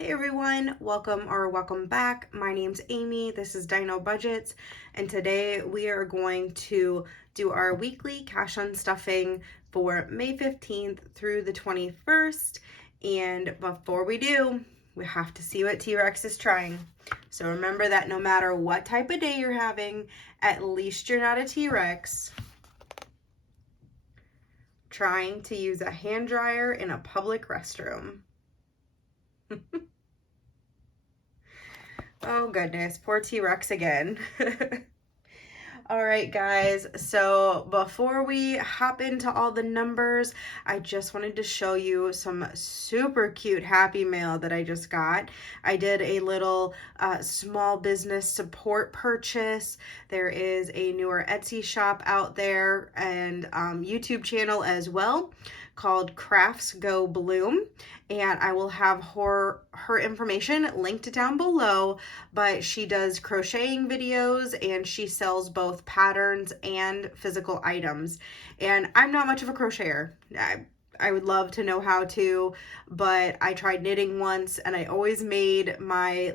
Hey everyone, welcome back. My name's Amy. This is Dino Budgets, and today we are going to do our weekly cash unstuffing for May 15th through the 21st. And before we do, we have to see what T-Rex is trying. So remember that no matter what type of day you're having, at least you're not a T-Rex trying to use a hand dryer in a public restroom. Oh goodness, poor T-Rex again. All right, guys, so before we hop into all the numbers, I just wanted to show you some super cute Happy Mail that I just got. I did a little small business support purchase. There is a newer Etsy shop out there and YouTube channel as well called Crafts Go Bloom, and I will have her information linked down below. But she does crocheting videos and she sells both patterns and physical items, and I'm not much of a crocheter. I would love to know how to, but I tried knitting once and I always made my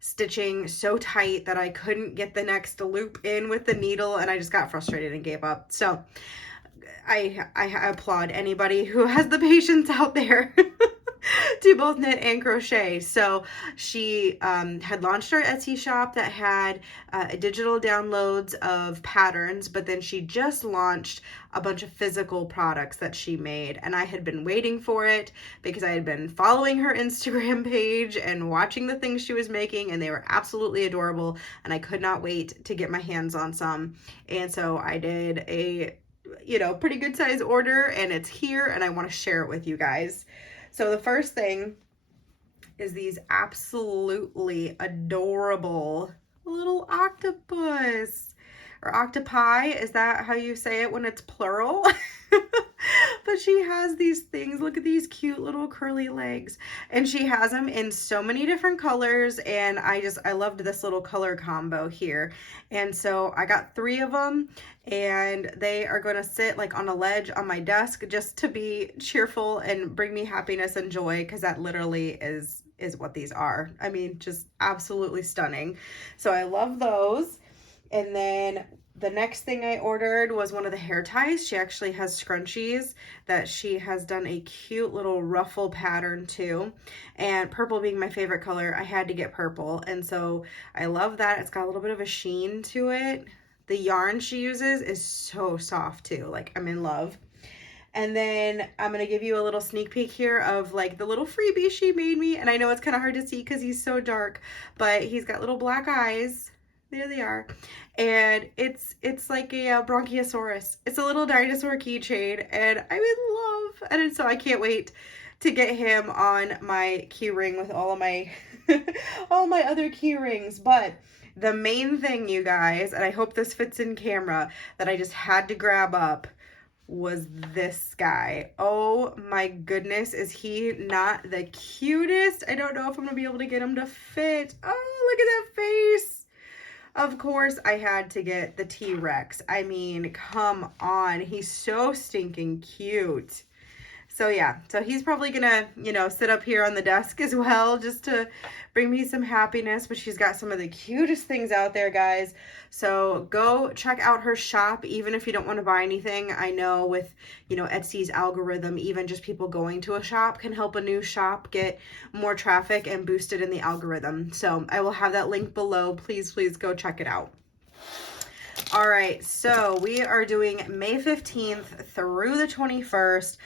stitching so tight that I couldn't get the next loop in with the needle, and I just got frustrated and gave up. So I applaud anybody who has the patience out there to both knit and crochet. So she had launched her Etsy shop that had digital downloads of patterns, but then she just launched a bunch of physical products that she made, and I had been waiting for it because I had been following her Instagram page and watching the things she was making, and they were absolutely adorable, and I could not wait to get my hands on some. And so I did a pretty good size order, and it's here, and I want to share it with you guys. So the first thing is these absolutely adorable little octopus or octopi. Is that how you say it when it's plural? But she has these things. Look at these cute little curly legs, and she has them in so many different colors, and I loved this little color combo here. And so I got 3 of them, and they are going to sit on a ledge on my desk just to be cheerful and bring me happiness and joy, because that literally is what these are. I mean, just absolutely stunning. So I love those. And then the next thing I ordered was one of the hair ties. She actually has scrunchies that she has done a cute little ruffle pattern to. And purple being my favorite color, I had to get purple. And so I love that. It's got a little bit of a sheen to it. The yarn she uses is so soft too. I'm in love. And then I'm going to give you a little sneak peek here of the little freebie she made me. And I know it's kind of hard to see because he's so dark, but he's got little black eyes. There they are. And it's like a bronchiosaurus. It's a little dinosaur keychain, and I'm in love. And so I can't wait to get him on my key ring with all of my all my other key rings. But the main thing, you guys, and I hope this fits in camera, that I just had to grab up was this guy. Oh my goodness, is he not the cutest? I don't know if I'm gonna be able to get him to fit. Oh, look at that face. Of course, I had to get the T-Rex. I mean, come on. He's so stinking cute. So yeah, so he's probably gonna, sit up here on the desk as well, just to bring me some happiness. But she's got some of the cutest things out there, guys. So go check out her shop, even if you don't want to buy anything. I know with, Etsy's algorithm, even just people going to a shop can help a new shop get more traffic and boost it in the algorithm. So I will have that link below. Please, please go check it out. All right, so we are doing May 15th through the 21st.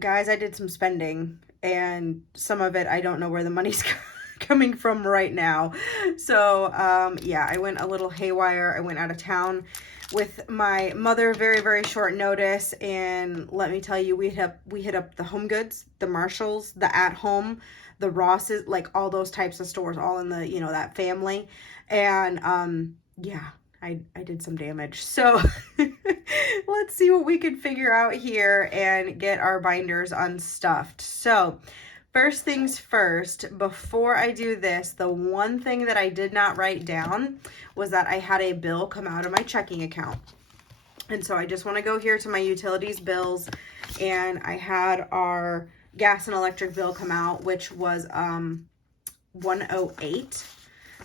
Guys, I did some spending, and some of it I don't know where the money's coming from right now. So yeah, I went a little haywire. I went out of town with my mother, very, very short notice, and let me tell you, we hit up the Home Goods, the Marshalls, the At Home, the Rosses, all those types of stores, all in the that family. And yeah, I did some damage. So let's see what we can figure out here and get our binders unstuffed. So first things first, before I do this, the one thing that I did not write down was that I had a bill come out of my checking account. And so I just want to go here to my utilities bills, and I had our gas and electric bill come out, which was 108.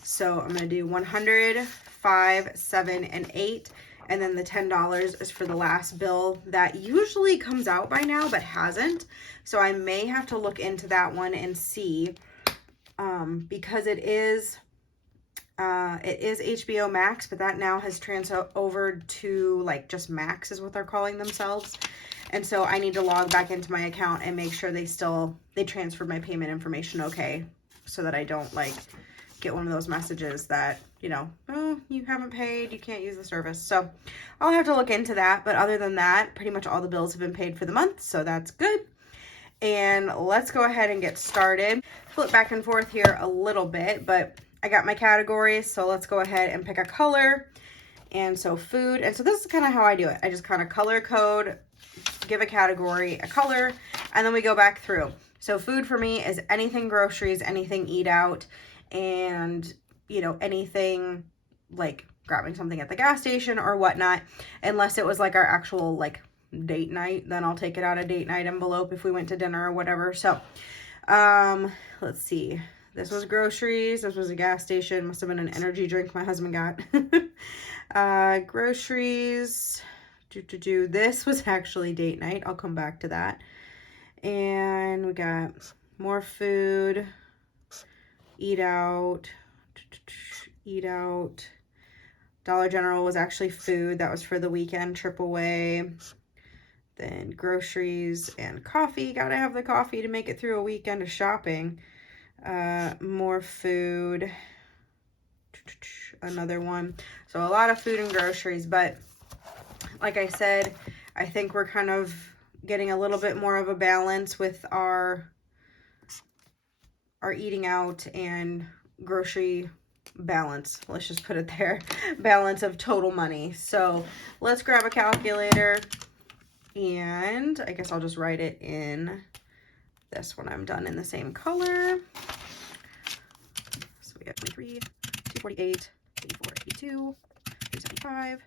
So I'm going to do 100, 5, 7, and 8. And then the $10 is for the last bill that usually comes out by now, but hasn't. So I may have to look into that one and see, because it is HBO Max, but that now has transferred over to like just Max is what they're calling themselves. And so I need to log back into my account and make sure they transferred my payment information okay, so that I don't like get one of those messages that, you know, oh, you haven't paid, you can't use the service. So I'll have to look into that. But other than that, pretty much all the bills have been paid for the month, so that's good. And let's go ahead and get started. Flip back and forth here a little bit, but I got my categories, so let's go ahead and pick a color. And so food, and so this is kind of how I do it. I just kind of color code, give a category, a color, and then we go back through. So food for me is anything groceries, anything eat out, and, you know, anything like grabbing something at the gas station or whatnot, unless it was like our actual like date night, then I'll take it out a date night envelope if we went to dinner or whatever. So let's see, this was groceries, this was a gas station, must have been an energy drink my husband got. Groceries, this was actually date night, I'll come back to that. And we got more food, eat out. Dollar General was actually food. That was for the weekend trip away. Then groceries and coffee. Gotta have the coffee to make it through a weekend of shopping. More food. Another one. So a lot of food and groceries. But like I said, I think we're kind of getting a little bit more of a balance with our eating out and grocery balance. Let's just put it there. Balance of total money. So let's grab a calculator, and I guess I'll just write it in this when I'm done in the same color. So we have 23, 248, 84, 82, 275,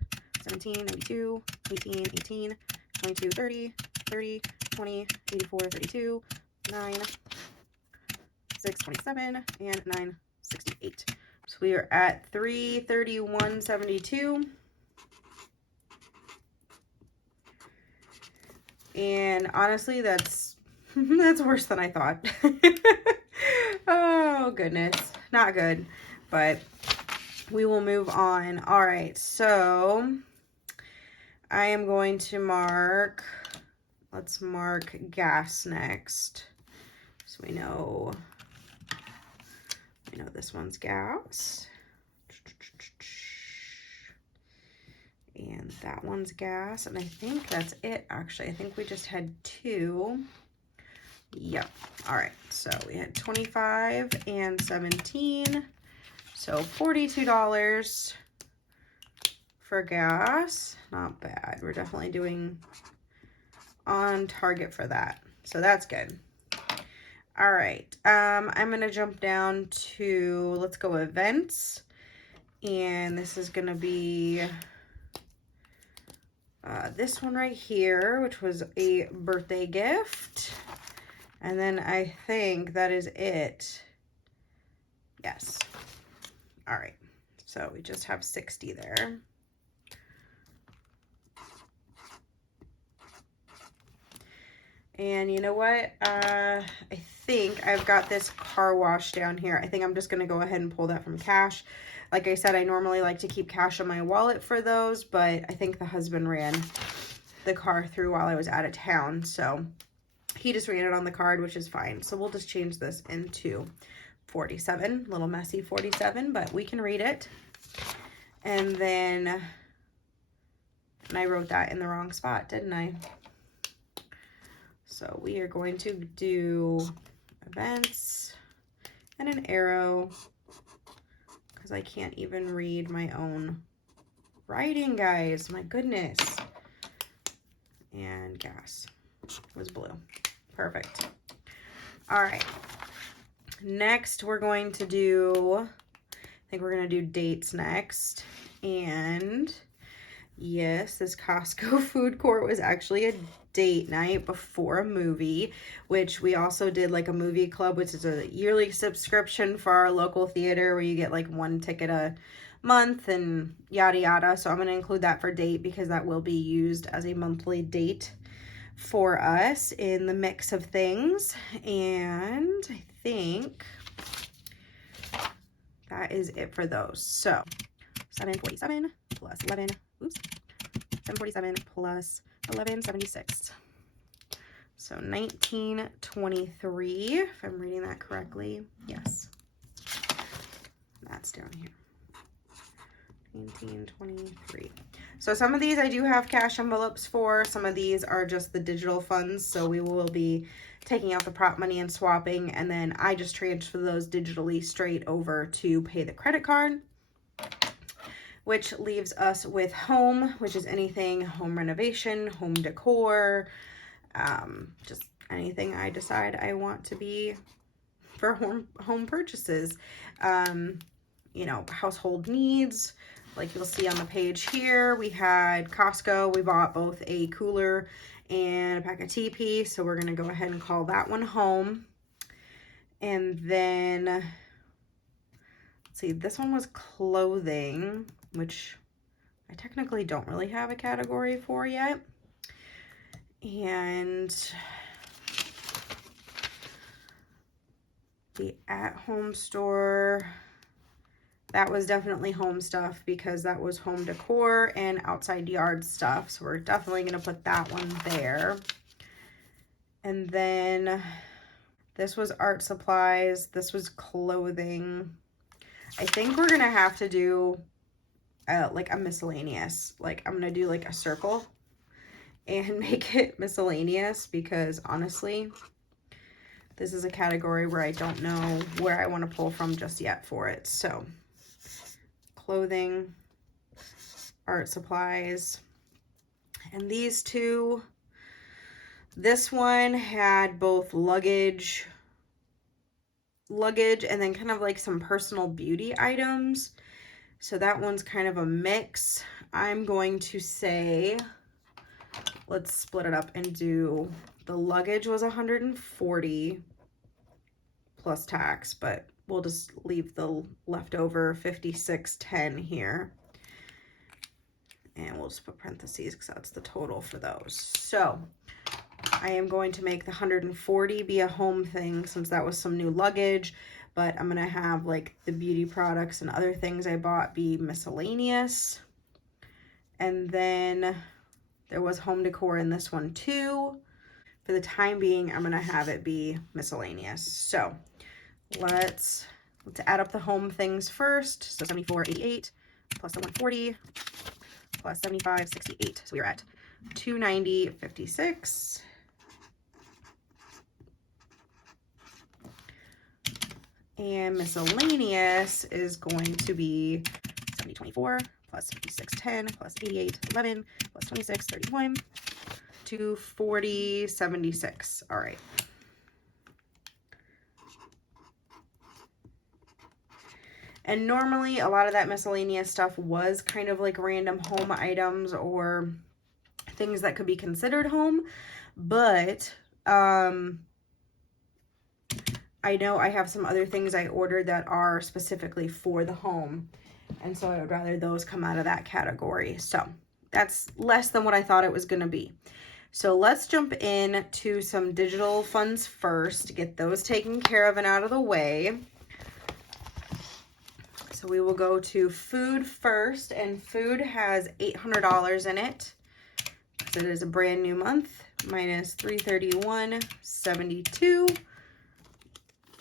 17, 92, 18, 18, 22, 30, 30, 20, 84, 32, 9, 6, 27, and 9, 68. So we are at 331.72. And honestly, that's worse than I thought. Oh goodness, not good, but we will move on. All right, so I am going to mark, let's mark gas next. So we know this one's gas. And that one's gas. And I think that's it, actually. I think we just had two. Yep. All right. So we had 25 and 17. So $42 for gas. Not bad. We're definitely doing on target for that. So that's good. All right, I'm going to jump down to, let's go events, and this is going to be this one right here, which was a birthday gift, and then I think that is it. Yes. All right, so we just have 60 there. And you know what? I think I've got this car wash down here. I think I'm just going to go ahead and pull that from cash. Like I said, I normally like to keep cash on my wallet for those, but I think the husband ran the car through while I was out of town. So he just ran it on the card, which is fine. So we'll just change this into 47. A little messy 47, but we can read it. And then, and I wrote that in the wrong spot, didn't I? So we are going to do events and an arrow because I can't even read my own writing, guys. My goodness. And gas was blue. Perfect. All right. Next, we're going to do, I think we're going to do dates next. And yes, this Costco food court was actually a date night before a movie, which we also did like a movie club, which is a yearly subscription for our local theater where you get like one ticket a month and yada yada. So I'm going to include that for date because that will be used as a monthly date for us in the mix of things. And I think that is it for those. So 747 plus 11, oops, 747 plus 1176. So 1923, if I'm reading that correctly. Yes. That's down here. 1923. So some of these I do have cash envelopes for. Some of these are just the digital funds. So we will be taking out the prop money and swapping, and then I just transfer those digitally straight over to pay the credit card, which leaves us with home, which is anything home renovation, home decor, just anything I decide I want to be for home purchases. You know, household needs, like you'll see on the page here. We had Costco. We bought both a cooler and a pack of TP, so we're gonna go ahead and call that one home. And then, let's see, this one was clothing, which I technically don't really have a category for yet. And the at-home store, that was definitely home stuff because that was home decor and outside yard stuff. So we're definitely going to put that one there. And then this was art supplies. This was clothing. I think we're going to have to do like a miscellaneous. Like I'm going to do like a circle and make it miscellaneous because honestly, this is a category where I don't know where I want to pull from just yet for it. So clothing, art supplies, and these two, this one had both luggage and then kind of like some personal beauty items. So that one's kind of a mix. I'm going to say, let's split it up and do, the luggage was 140 plus tax, but we'll just leave the leftover 56.10 here. And we'll just put parentheses because that's the total for those. So I am going to make the 140 be a home thing since that was some new luggage, but I'm going to have like the beauty products and other things I bought be miscellaneous. And then there was home decor in this one too. For the time being, I'm going to have it be miscellaneous. So let's add up the home things first. So 74.88 plus the 140 plus 75.68. So we're at 290.56. And miscellaneous is going to be 70.24 plus 56.10 plus 88.11 plus 26.31 to 40.76. All right. And normally a lot of that miscellaneous stuff was kind of like random home items or things that could be considered home, but I know I have some other things I ordered that are specifically for the home, and so I would rather those come out of that category. So that's less than what I thought it was going to be. So let's jump in to some digital funds first to get those taken care of and out of the way. So we will go to food first, and food has $800 in it. So it is a brand new month, minus $331.72.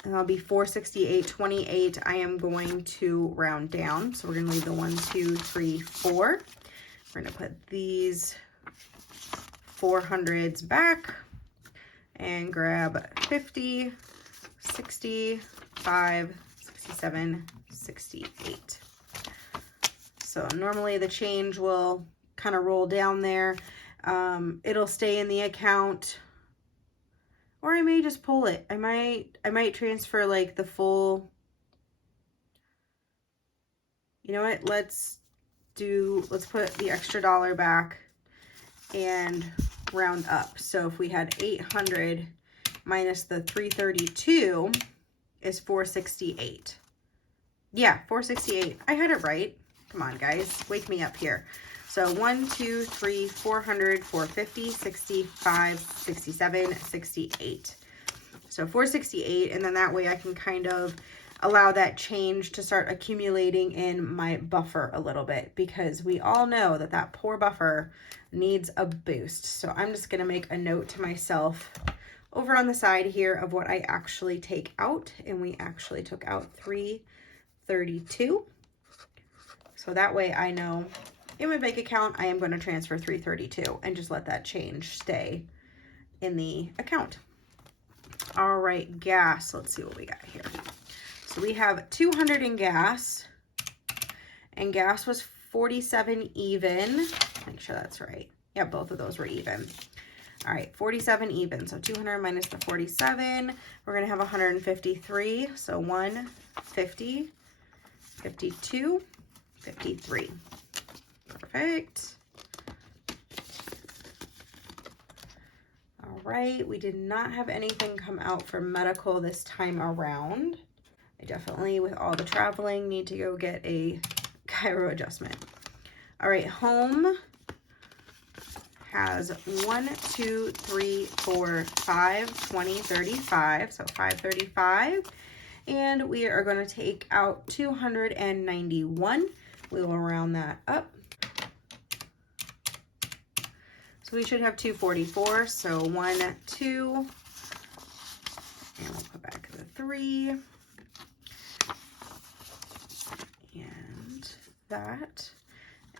And that'll be $468.28. I am going to round down. So we're going to leave the 1, 2, 3, 4. We're going to put these 400s back and grab 50, 65, 67, 68. So normally the change will kind of roll down there. It'll stay in the account, or I may just pull it. I might transfer like the full, you know what, let's put the extra dollar back and round up. So if we had 800 minus the 332 is 468. Yeah, 468. I had it right. Come on, guys. Wake me up here. So 1, 2, 3, 400, 450, 65, 67, 68. So 468, and then that way I can kind of allow that change to start accumulating in my buffer a little bit, because we all know that that poor buffer needs a boost. So I'm just going to make a note to myself over on the side here of what I actually take out, and we actually took out 332. So that way I know in my bank account I am going to transfer 332 and just let that change stay in the account. All right, gas. Let's see what we got here. So we have 200 in gas, and gas was 47 even. Make sure that's right. Yeah, both of those were even. All right, 47 even. So 200 minus the 47, we're going to have 153. So 150, 52, 53. Perfect. All right, we did not have anything come out for medical this time around. I definitely, with all the traveling, need to go get a chiro adjustment. All right, home has 1, 2, 3, 4, 5, 20, 35. So 535. And we are going to take out 291. We will round that up. So we should have 244. So 1, 2, and we'll put back the 3. And that,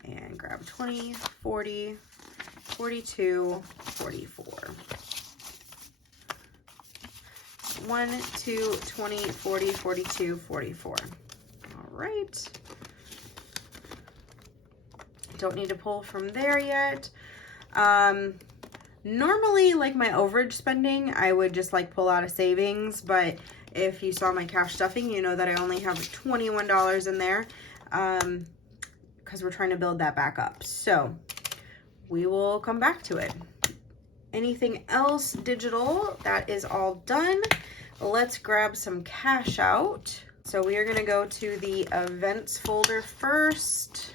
and grab 20, 40, 42, 44. 1, 2, 20, 40, 42, 44. All right. Don't need to pull from there yet. Normally, like my overage spending, I would just like pull out of savings, but if you saw my cash stuffing, you know that I only have $21 in there, because we're trying to build that back up. So we will come back to it. Anything else digital, that is all done. Let's grab some cash out. So we are going to go to the events folder first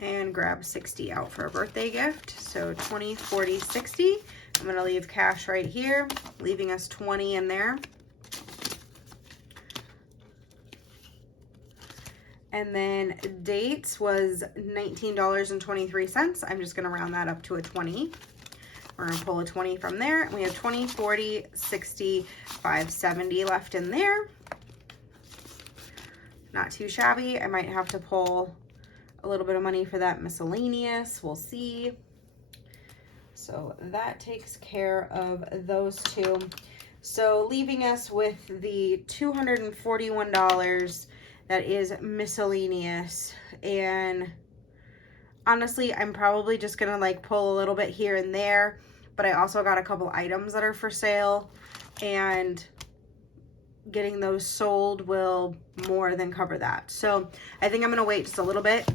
and grab 60 out for a birthday gift. So 20, 40, 60. I'm going to leave cash right here, leaving us 20 in there. And then dates was $19.23. I'm just going to round that up to a 20. We're going to pull a 20 from there. We have 20, 40, 60, 570 left in there. Not too shabby. I might have to pull a little bit of money for that miscellaneous. We'll see. So that takes care of those two. So leaving us with the $241 that is miscellaneous. And honestly, I'm probably just gonna like pull a little bit here and there, but I also got a couple items that are for sale, and getting those sold will more than cover that. So I think I'm gonna wait just a little bit.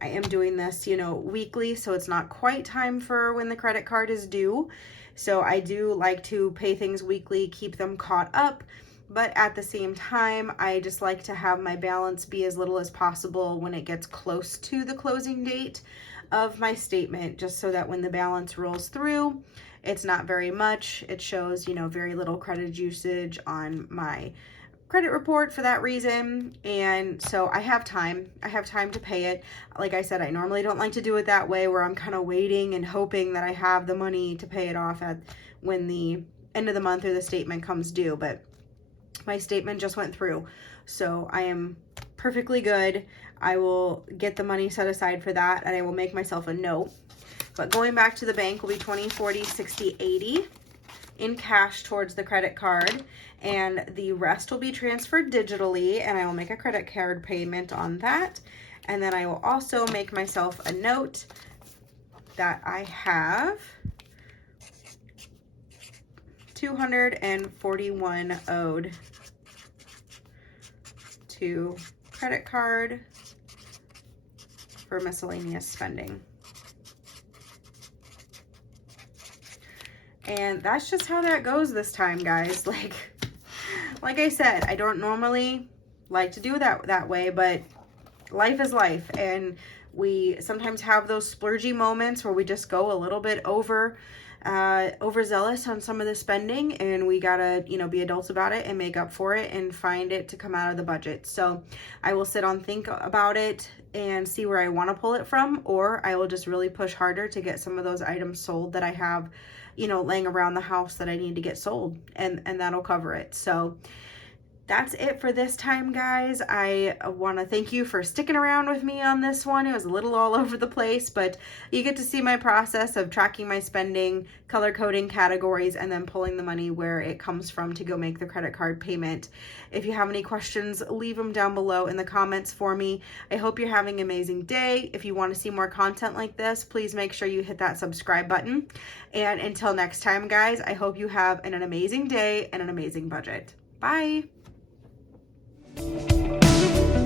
I am doing this, you know, weekly, so it's not quite time for when the credit card is due. So I do like to pay things weekly, keep them caught up. But at the same time, I just like to have my balance be as little as possible when it gets close to the closing date of my statement, just so that when the balance rolls through, it's not very much. It shows, you know, very little credit usage on my credit report for that reason. And so I have time to pay it. Like I said, I normally don't like to do it that way, where I'm kind of waiting and hoping that I have the money to pay it off at when the end of the month or the statement comes due. But my statement just went through, so I am perfectly good. I will get the money set aside for that, and I will make myself a note. But going back to the bank will be 20, 40, 60, 80 in cash towards the credit card, and the rest will be transferred digitally, and I will make a credit card payment on that. And then I will also make myself a note that I have $241 owed to credit card for miscellaneous spending. And that's just how that goes this time, guys. Like I said, I don't normally like to do that way, but life is life, and we sometimes have those splurgy moments where we just go a little bit overzealous on some of the spending, and we gotta, you know, be adults about it and make up for it and find it to come out of the budget. So I will sit on, think about it and see where I want to pull it from, or I will just really push harder to get some of those items sold that I have, you know, laying around the house that I need to get sold, and that'll cover it. So that's it for this time, guys. I want to thank you for sticking around with me on this one. It was a little all over the place, but you get to see my process of tracking my spending, color coding categories, and then pulling the money where it comes from to go make the credit card payment. If you have any questions, leave them down below in the comments for me. I hope you're having an amazing day. If you want to see more content like this, please make sure you hit that subscribe button. And until next time, guys, I hope you have an amazing day and an amazing budget. Bye. Thank you.